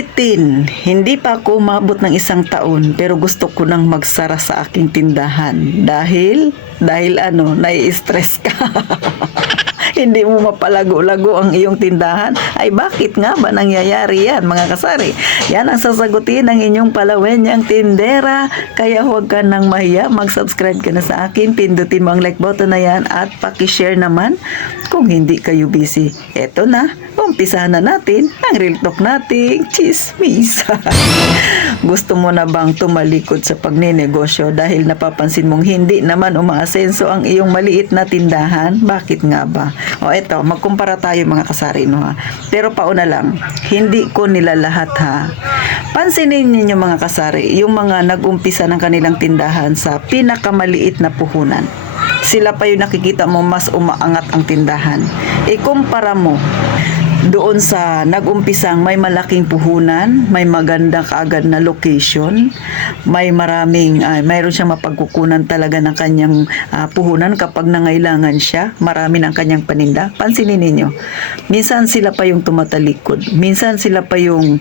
Ulitin, hindi pa ako umabot ng 1 taon pero gusto ko nang magsara sa aking tindahan. Dahil ano, nai-stress ka. Hindi mo mapalago-lago ang iyong tindahan. Ay bakit nga ba nangyayari yan, mga kasari? Yan ang sasagutin ng inyong palawenyang tindera. Kaya huwag ka nang mahiya, mag-subscribe ka na sa akin, pindutin mo ang like button na yan at pakishare naman kung hindi kayo busy. Eto na, umpisahan na natin ang real talk nating chismis. Gusto mo na bang tumalikod sa pagninegosyo dahil napapansin mong hindi naman umaasenso ang iyong maliit na tindahan? Bakit nga ba? O eto, magkumpara tayo mga kasari, no, ha? Pero pauna lang, hindi ko nila lahat, ha? Pansinin ninyo mga kasari, yung mga nag-umpisa ng kanilang tindahan sa pinakamaliit na puhunan. Sila pa yung nakikita mo mas umaangat ang tindahan. Ikumpara mo doon sa nag-umpisang may malaking puhunan, may maganda kaagad na location, mayroon siyang mapagkukunan talaga ng kanyang puhunan kapag nangailangan siya, marami ng kanyang paninda. Pansinin ninyo, minsan sila pa yung tumatalikod, minsan sila pa yung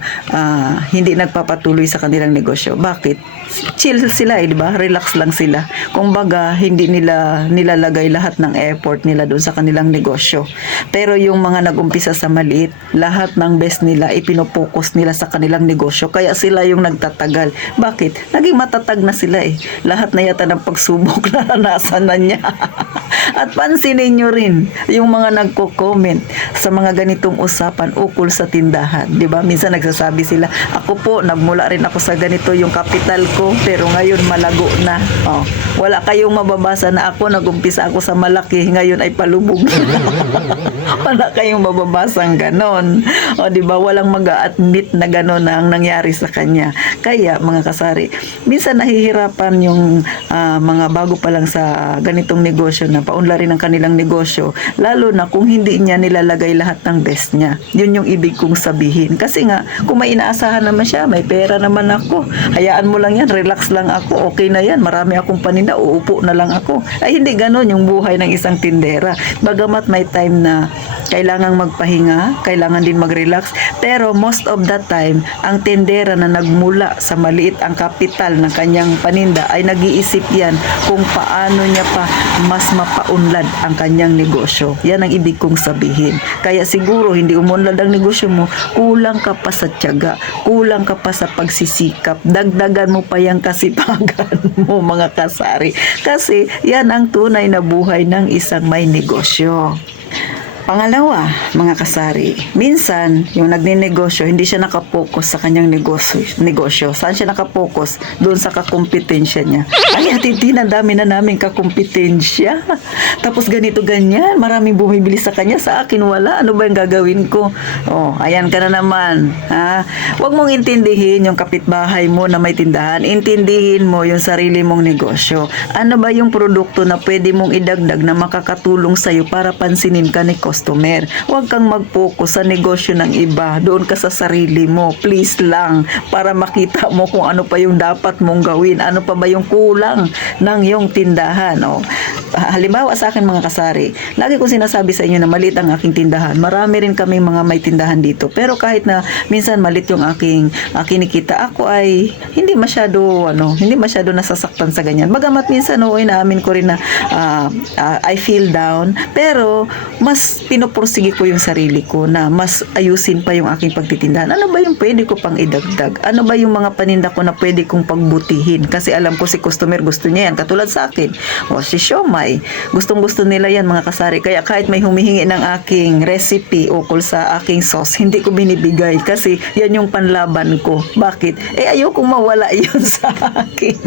hindi nagpapatuloy sa kanilang negosyo. Bakit? Chill sila, di ba? Relax lang sila. Kumbaga, hindi nila nilalagay lahat ng effort nila doon sa kanilang negosyo. Pero yung mga nag-umpisa sa maliit, lahat ng best nila ipinopokus nila sa kanilang negosyo. Kaya sila yung nagtatagal. Bakit? Naging matatag na sila eh. Lahat na yata ng pagsubok naranasan na niya. At pansinin nyo rin yung mga nagko-comment sa mga ganitong usapan ukol sa tindahan. Di ba? Minsan nagsasabi sila, ako po, nagmula rin ako sa ganito yung kapital ko, pero ngayon malago na. Oh, wala kayong mababasa na ako, nagumpisa ako sa malaki, ngayon ay palubog. Wala kayong mababasang ganon. O di ba, walang mag-a-admit na ganon na ang nangyari sa kanya. Kaya mga kasari, minsan nahihirapan yung mga bago pa lang sa ganitong negosyo na paunlarin ang kanilang negosyo, lalo na kung hindi niya nilalagay lahat ng best niya. Yun yung ibig kong sabihin. Kasi nga, kung may inaasahan naman siya, may pera naman ako, hayaan mo lang yan, relax lang ako, okay na yan, marami akong paninda, uupo na lang ako. Ay hindi ganon yung buhay ng isang tindera. Bagamat may time na kailangang magpahinga, kailangan din mag-relax, pero most of the time, ang tindera na nagmula sa maliit ang kapital ng kanyang paninda ay nag-iisip yan kung paano niya pa mas mapaunlad ang kanyang negosyo. Yan ang ibig kong sabihin. Kaya siguro hindi umunlad ang negosyo mo, kulang ka pa sa tiyaga, kulang ka pa sa pagsisikap, dagdagan mo pa yung kasipagan mo mga kasari. Kasi yan ang tunay na buhay ng isang may negosyo. Pangalawa, mga kasari, minsan yung nagninegosyo, hindi siya nakapokus sa kanyang negosyo. Saan siya nakapokus? Doon sa kakumpetensya niya. Ay, hatitin, ang dami na namin kakumpetensya. Tapos ganito, ganyan, maraming bumibili sa kanya, sa akin wala. Ano ba yung gagawin ko? Oh, ayan ka na naman. Ha? Huwag mong intindihin yung kapitbahay mo na may tindahan. Intindihin mo yung sarili mong negosyo. Ano ba yung produkto na pwede mong idagdag na makakatulong sa'yo para pansinin ka ni customer? Huwag kang mag-focus sa negosyo ng iba. Doon ka sa sarili mo. Please lang. Para makita mo kung ano pa yung dapat mong gawin. Ano pa ba yung kulang ng iyong tindahan. O, halimbawa sa akin mga kasari, lagi ko sinasabi sa inyo na maliit ang aking tindahan. Marami rin kaming mga may tindahan dito. Pero kahit na minsan maliit yung aking kinikita, ako ay hindi masyado nasasaktan sa ganyan. Bagamat minsan inaamin ko rin na I feel down. Pero mas pinupursige ko yung sarili ko na mas ayusin pa yung aking pagtitindahan. Ano ba yung pwede ko pang idagdag? Ano ba yung mga paninda ko na pwede kong pagbutihin? Kasi alam ko si customer gusto niya yan. Katulad sa akin. O si siomai. Gustong-gusto nila yan mga kasari. Kaya kahit may humihingi ng aking recipe ukol sa aking sauce, hindi ko binibigay. Kasi yan yung panlaban ko. Bakit? Ayokong mawala yun sa akin.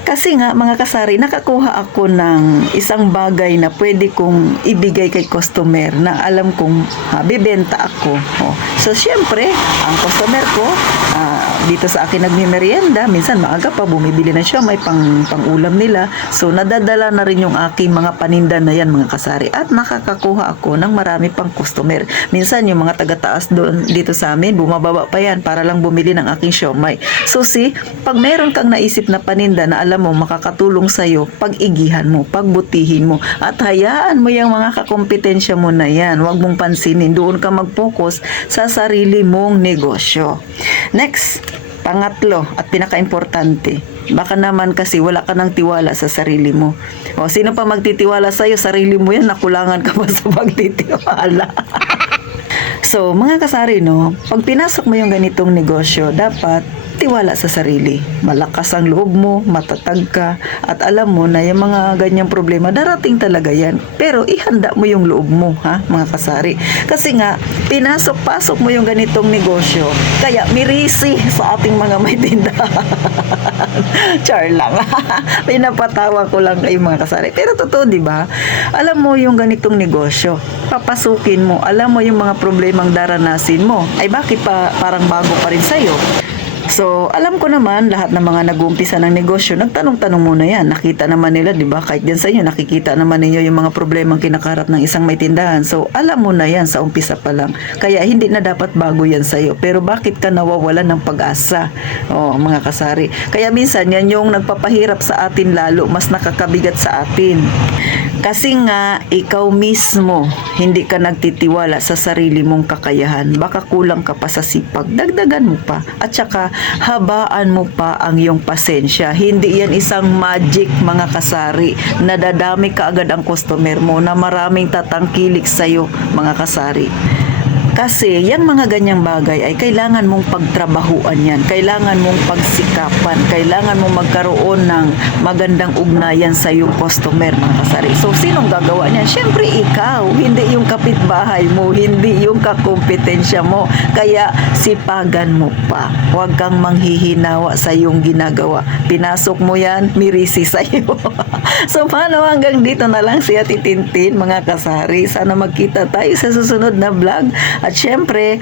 Kasi nga mga kasari, nakakuha ako ng isang bagay na pwede kong ibigay kay customer na alam kong bibenta ako. So syempre, ang customer ko dito sa akin nagmimerienda, minsan maaga pa bumibili na siya, may pang-ulam nila. So nadadala na rin yung aking mga paninda na yan mga kasari. At nakakakuha ako ng marami pang customer. Minsan yung mga taga-taas doon dito sa amin, bumababa pa yan para lang bumili ng aking siomai. So pag meron kang naisip na paninda na alam alam mo makakatulong sa'yo, pag-igihan mo, pagbutihin mo, at hayaan mo yung mga kakompetensya mo na yan. Huwag mong pansinin, doon ka mag-focus sa sarili mong negosyo. Next, pangatlo at pinaka-importante, baka naman kasi wala ka ng tiwala sa sarili mo. O, sino pa magtitiwala sa'yo? Sarili mo yan, nakulangan ka pa sa pagtitiwala. So, mga kasari, no, pag pinasok mo yung ganitong negosyo, dapat tiwala sa sarili. Malakas ang loob mo, matatag ka, at alam mo na yung mga ganyang problema, darating talaga yan. Pero ihanda mo yung loob mo, ha, mga kasari. Kasi nga, pinasok-pasok mo yung ganitong negosyo, kaya mirisi sa ating mga may tindahan. Char lang. Pinapatawa ko lang kayo mga kasari. Pero totoo, di ba? Alam mo yung ganitong negosyo, papasukin mo, alam mo yung mga problemang daranasin mo. Ay bakit pa parang bago pa rin sa'yo? So, alam ko naman, lahat ng mga nag-uumpisa ng negosyo, nagtanong-tanong muna yan. Nakita naman nila, di ba? Kahit dyan sa inyo, nakikita naman ninyo yung mga problemang kinakarap ng isang may tindahan. So, alam mo na yan sa umpisa pa lang. Kaya, hindi na dapat bago yan sa'yo. Pero bakit ka nawawalan ng pag-asa? Oh, mga kasari. Kaya minsan, yan yung nagpapahirap sa atin lalo, mas nakakabigat sa atin. Kasi nga, ikaw mismo, hindi ka nagtitiwala sa sarili mong kakayahan. Baka kulang ka pa sa sipag. Dagdagan mo pa. At saka, habaan mo pa ang iyong pasensya. Hindi yan isang magic, mga kasari, na dadami ka agad ang customer mo, na maraming tatangkilik sa'yo, mga kasari. Kasi, yung mga ganyang bagay ay kailangan mong pagtrabahuan yan. Kailangan mong pagsikapan. Kailangan mong magkaroon ng magandang ugnayan sa iyong customer, mga kasari. So, sinong gagawa niyan? Siyempre, ikaw. Hindi yung kapitbahay mo. Hindi yung kakompetensya mo. Kaya, sipagan mo pa. Huwag kang manghihinawa sa iyong ginagawa. Pinasok mo yan, mirisi sa iyo. So, paano hanggang dito na lang si Ate Tintin, mga kasari. Sana magkita tayo sa susunod na vlog. At syempre,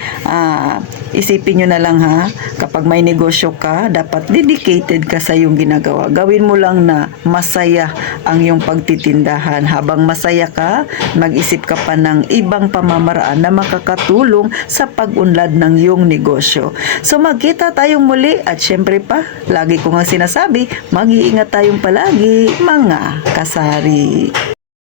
isipin nyo na lang ha, kapag may negosyo ka, dapat dedicated ka sa iyong ginagawa. Gawin mo lang na masaya ang iyong pagtitindahan. Habang masaya ka, mag-isip ka pa ng ibang pamamaraan na makakatulong sa pag-unlad ng iyong negosyo. So magkita tayong muli at syempre pa, lagi ko nga sinasabi, mag-iingat tayong palagi, mga kasari.